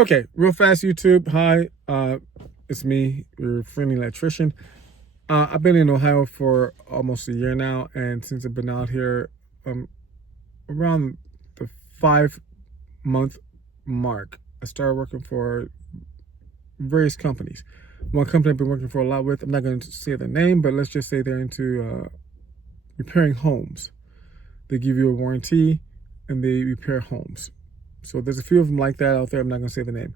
Okay, real fast, YouTube. Hi, it's me, your friendly electrician. I've been in Ohio for almost a year now, and since I've been out here, around the 5 month mark, I started working for various companies. One company I've been working for a lot with, I'm not going to say their name, but let's just say they're into repairing homes. They give you a warranty, and they repair homes. So there's a few of them like that out there. I'm not going to say the name.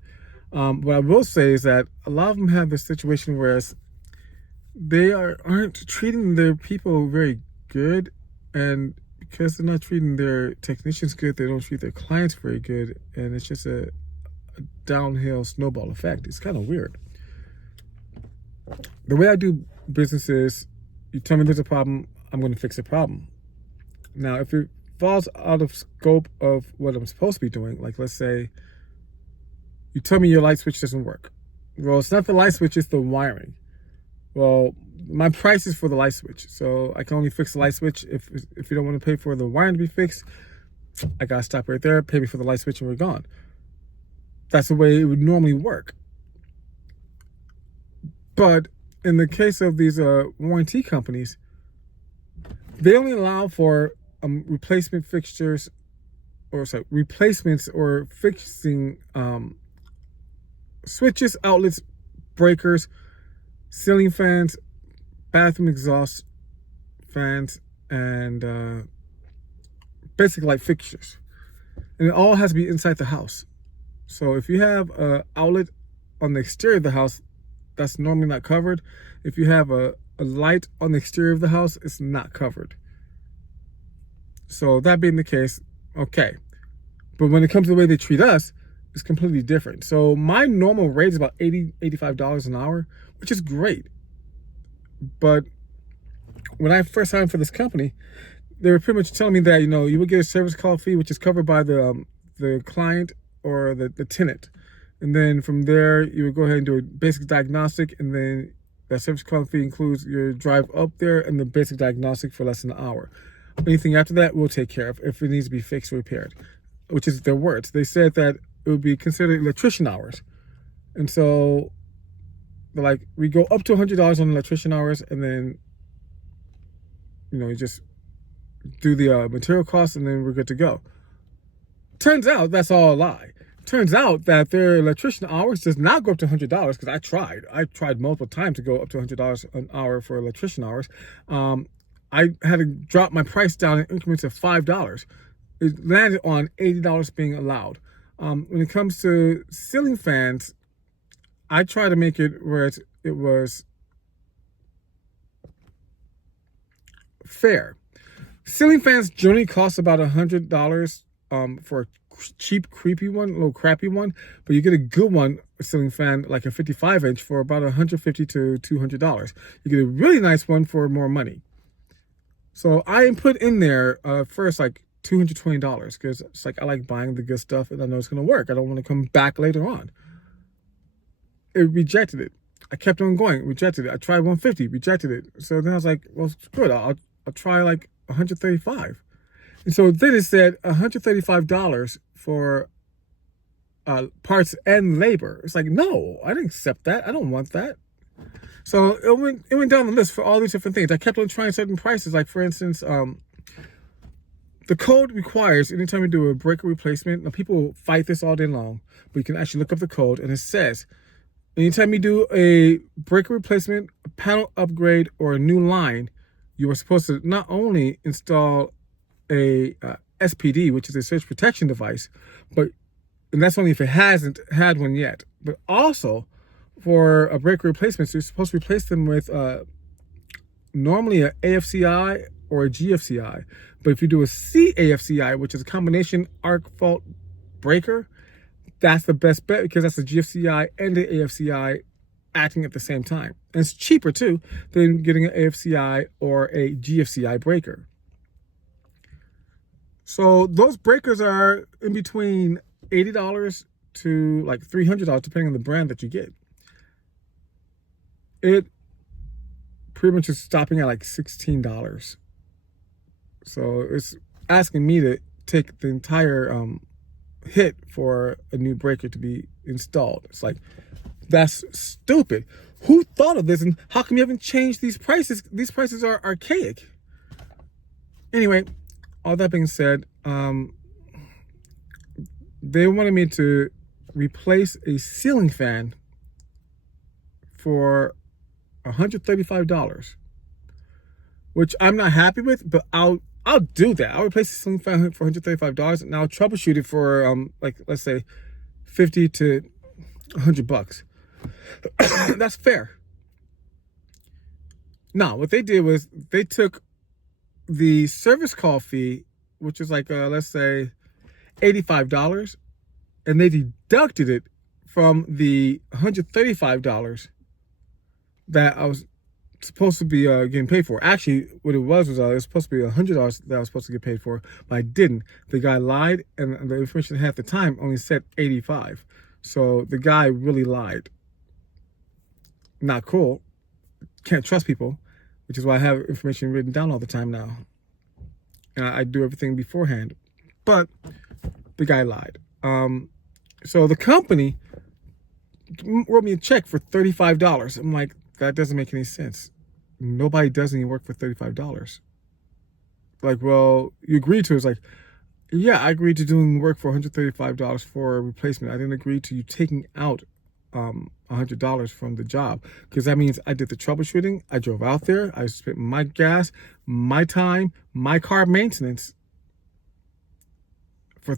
What I will say is that a lot of them have this situation where they aren't treating their people very good, and because they're not treating their technicians good, they don't treat their clients very good, and it's just a downhill snowball effect. It's kind of weird. The way I do business is, you tell me there's a problem, I'm going to fix the problem. Now, if it falls out of scope of what I'm supposed to be doing, like let's say you tell me your light switch doesn't work. Well, it's not the light switch, it's the wiring. Well, my price is for the light switch, so I can only fix the light switch. If you don't want to pay for the wiring to be fixed, I gotta stop right there, pay me for the light switch, and we're gone. That's the way it would normally work. But in the case of these warranty companies, they only allow for replacement fixtures, or sorry, replacements or fixing switches, outlets, breakers, ceiling fans, bathroom exhaust fans, and basic light fixtures. And it all has to be inside the house. So if you have an outlet on the exterior of the house, that's normally not covered. If you have a light on the exterior of the house, it's not covered. So that being the case, okay. But when it comes to the way they treat us, it's completely different. So my normal rate is about $85 an hour, which is great. But when I first signed for this company, they were pretty much telling me that, you would get a service call fee, which is covered by the client or the tenant. And then from there, you would go ahead and do a basic diagnostic, and then that service call fee includes your drive up there and the basic diagnostic for less than an hour. Anything after that, we'll take care of if it needs to be fixed or repaired, which is their words. They said that it would be considered electrician hours. And so, like, we go up to $100 on electrician hours, and then, you just do the material costs, and then we're good to go. Turns out that's all a lie. Turns out that their electrician hours does not go up to $100, because I tried multiple times to go up to $100 an hour for electrician hours. I had to drop my price down in increments of $5. It landed on $80 being allowed. When it comes to ceiling fans, I try to make it where it was fair. Ceiling fans generally cost about $100 for a cheap, creepy one, a little crappy one, but you get a good one, a ceiling fan, like a 55-inch, for about $150 to $200. You get a really nice one for more money. So I put in there first like $220, because it's like I like buying the good stuff and I know it's going to work. I don't want to come back later on. It rejected it. I kept on going, rejected it. I tried 150, rejected it. So then I was like, well, good. I'll try like 135. And so then it said $135 for parts and labor. It's like, no, I didn't accept that. I don't want that. So it went down the list for all these different things. I kept on trying certain prices. Like, for instance, the code requires, anytime you do a breaker replacement, now people fight this all day long, but you can actually look up the code, and it says, anytime you do a breaker replacement, a panel upgrade, or a new line, you are supposed to not only install a SPD, which is a surge protection device, and that's only if it hasn't had one yet, but also for a breaker replacement, so you're supposed to replace them with normally a AFCI or a GFCI. But if you do a CAFCI, which is a combination arc fault breaker, that's the best bet, because that's a GFCI and the AFCI acting at the same time. And it's cheaper too than getting an AFCI or a GFCI breaker. So those breakers are in between $80 to like $300, depending on the brand that you get. It pretty much is stopping at like $16. So it's asking me to take the entire hit for a new breaker to be installed. It's like, that's stupid. Who thought of this, and how come you haven't changed these prices? These prices are archaic. Anyway, all that being said, they wanted me to replace a ceiling fan for $135, which I'm not happy with, but I'll do that. I'll replace the ceiling fan for $135, and I'll troubleshoot it for like, let's say $50 to $100. That's fair. Now, what they did was they took the service call fee, which is like let's say $85, and they deducted it from the $135 that I was supposed to be getting paid for. Actually, what it was it was supposed to be $100 that I was supposed to get paid for, but I didn't. The guy lied, and the information I had at the time only said 85. So the guy really lied. Not cool. Can't trust people, which is why I have information written down all the time now. And I do everything beforehand. But the guy lied. So the company wrote me a check for $35. I'm like, that doesn't make any sense. Nobody does any work for $35. Like, well, you agreed to it. It's like, yeah, I agreed to doing work for $135 for a replacement. I didn't agree to you taking out $100 from the job, because that means I did the troubleshooting. I drove out there. I spent my gas, my time, my car maintenance for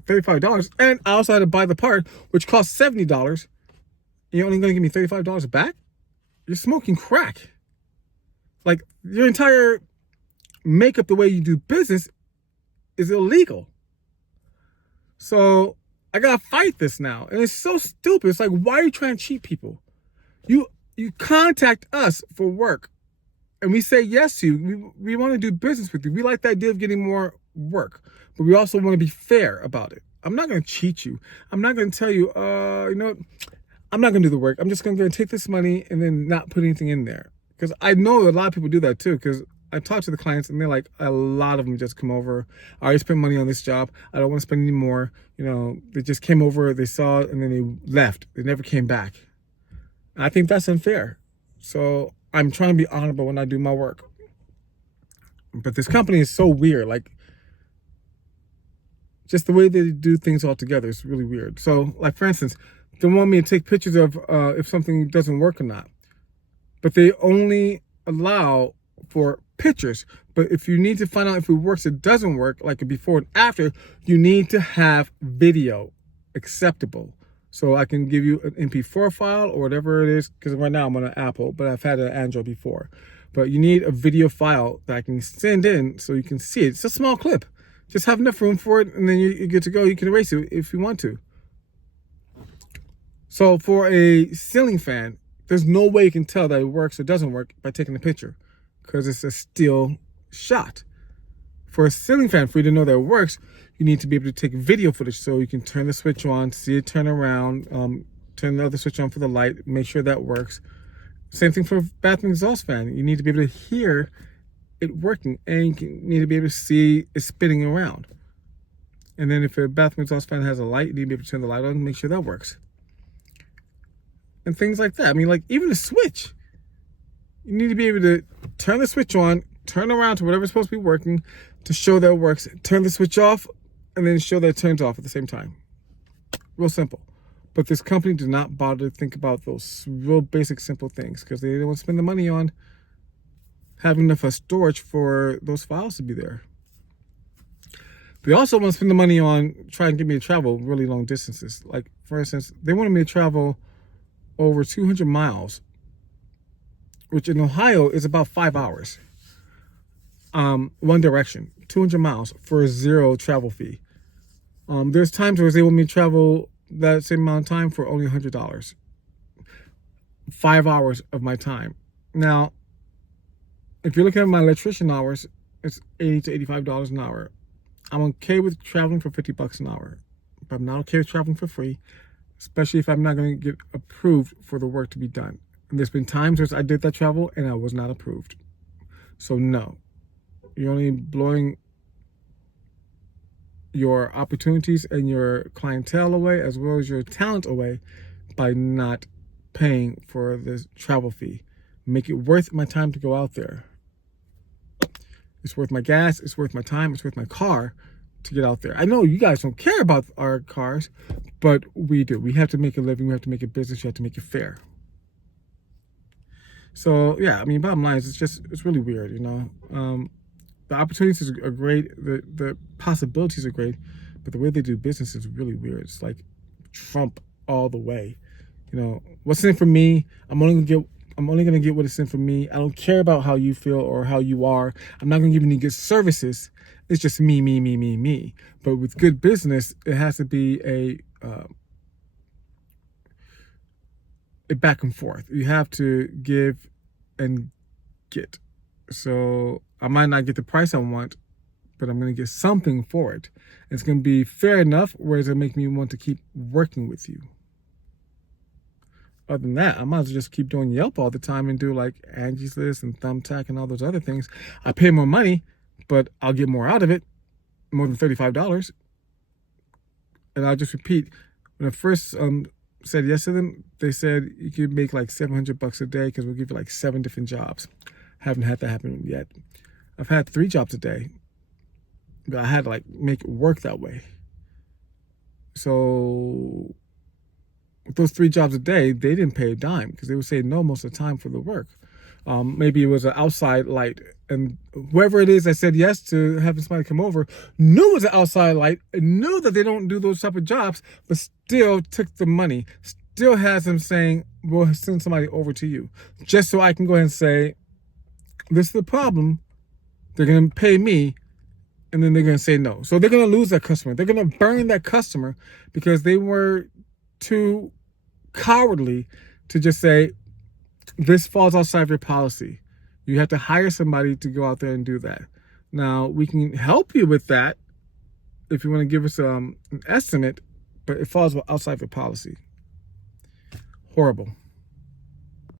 $35, and I also had to buy the part, which cost $70. You're only going to give me $35 back? You're smoking crack. Like, your entire makeup, the way you do business, is illegal. So I gotta fight this now, and it's so stupid. It's like, why are you trying to cheat people? You contact us for work, and we say yes to you. We want to do business with you. We like the idea of getting more work, but we also want to be fair about it. I'm not gonna cheat you. I'm not gonna tell you, you know, I'm not gonna do the work. I'm just gonna take this money and then not put anything in there, because I know a lot of people do that too. Because I talk to the clients, and they're like, a lot of them just come over. I already spent money on this job. I don't want to spend any more. You know, they just came over, they saw it, and then they left. They never came back. And I think that's unfair. So I'm trying to be honorable when I do my work. But this company is so weird. Like, just the way they do things all together is really weird. So, like, for instance, they want me to take pictures of if something doesn't work or not. But they only allow for pictures. But if you need to find out if it works or doesn't work, like a before and after, you need to have video acceptable. So I can give you an MP4 file or whatever it is, because right now I'm on an Apple, but I've had an Android before. But you need a video file that I can send in so you can see it. It's a small clip. Just have enough room for it, and then you're good to go. You can erase it if you want to. So for a ceiling fan, there's no way you can tell that it works or doesn't work by taking a picture, because it's a still shot. For a ceiling fan, for you to know that it works, you need to be able to take video footage, so you can turn the switch on, see it turn around, turn the other switch on for the light, make sure that works. Same thing for a bathroom exhaust fan. You need to be able to hear it working, and you need to be able to see it spinning around. And then if a bathroom exhaust fan has a light, you need to be able to turn the light on and make sure that works. And things like that. I mean, like, even a switch. You need to be able to turn the switch on, turn around to whatever's supposed to be working to show that it works, turn the switch off, and then show that it turns off at the same time. Real simple. But this company did not bother to think about those real basic, simple things, because they didn't want to spend the money on having enough storage for those files to be there. They also want to spend the money on trying to get me to travel really long distances. Like, for instance, they wanted me to travel over 200 miles, which in Ohio is about 5 hours. One direction, 200 miles for a zero travel fee. There's times where they want me to travel that same amount of time for only $100. 5 hours of my time. Now, if you're looking at my electrician hours, it's $80 to $85 an hour. I'm okay with traveling for $50 an hour, but I'm not okay with traveling for free, especially if I'm not going to get approved for the work to be done. And there's been times where I did that travel and I was not approved. So no, you're only blowing your opportunities and your clientele away, as well as your talent away, by not paying for the travel fee. Make it worth my time to go out there. It's worth my gas, it's worth my time, it's worth my car to get out there. I know you guys don't care about our cars, but we do. We have to make a living, we have to make a business, you have to make it fair. So yeah, I mean, bottom line is it's really weird, you know. The opportunities are great, the possibilities are great, but the way they do business is really weird. It's like Trump all the way. You know, what's in for me, I'm only gonna get what is in for me. I don't care about how you feel or how you are. I'm not gonna give you any good services. It's just me, me, me, me, me. But with good business, it has to be a back and forth. You have to give and get. So I might not get the price I want, but I'm going to get something for it. It's going to be fair enough, where it'll make me want to keep working with you. Other than that, I might as well just keep doing Yelp all the time and do like Angie's List and Thumbtack and all those other things. I pay more money, but I'll get more out of it, more than $35. And I'll just repeat, when I first said yes to them, they said you could make like $700 a day because we'll give you like 7 different jobs. Haven't had that happen yet. I've had 3 jobs a day, but I had to like make it work that way. So with those 3 jobs a day, they didn't pay a dime because they would say no most of the time for the work. Maybe it was an outside light, and whoever it is that said yes to having somebody come over knew it was an outside light and knew that they don't do those type of jobs, but still took the money, still has them saying, we'll send somebody over to you, just so I can go ahead and say, this is the problem. They're going to pay me, and then they're going to say no. So they're going to lose that customer. They're going to burn that customer because they were too cowardly to just say, this falls outside of your policy. You have to hire somebody to go out there and do that. Now, we can help you with that if you want to give us an estimate, but it falls outside of your policy. Horrible.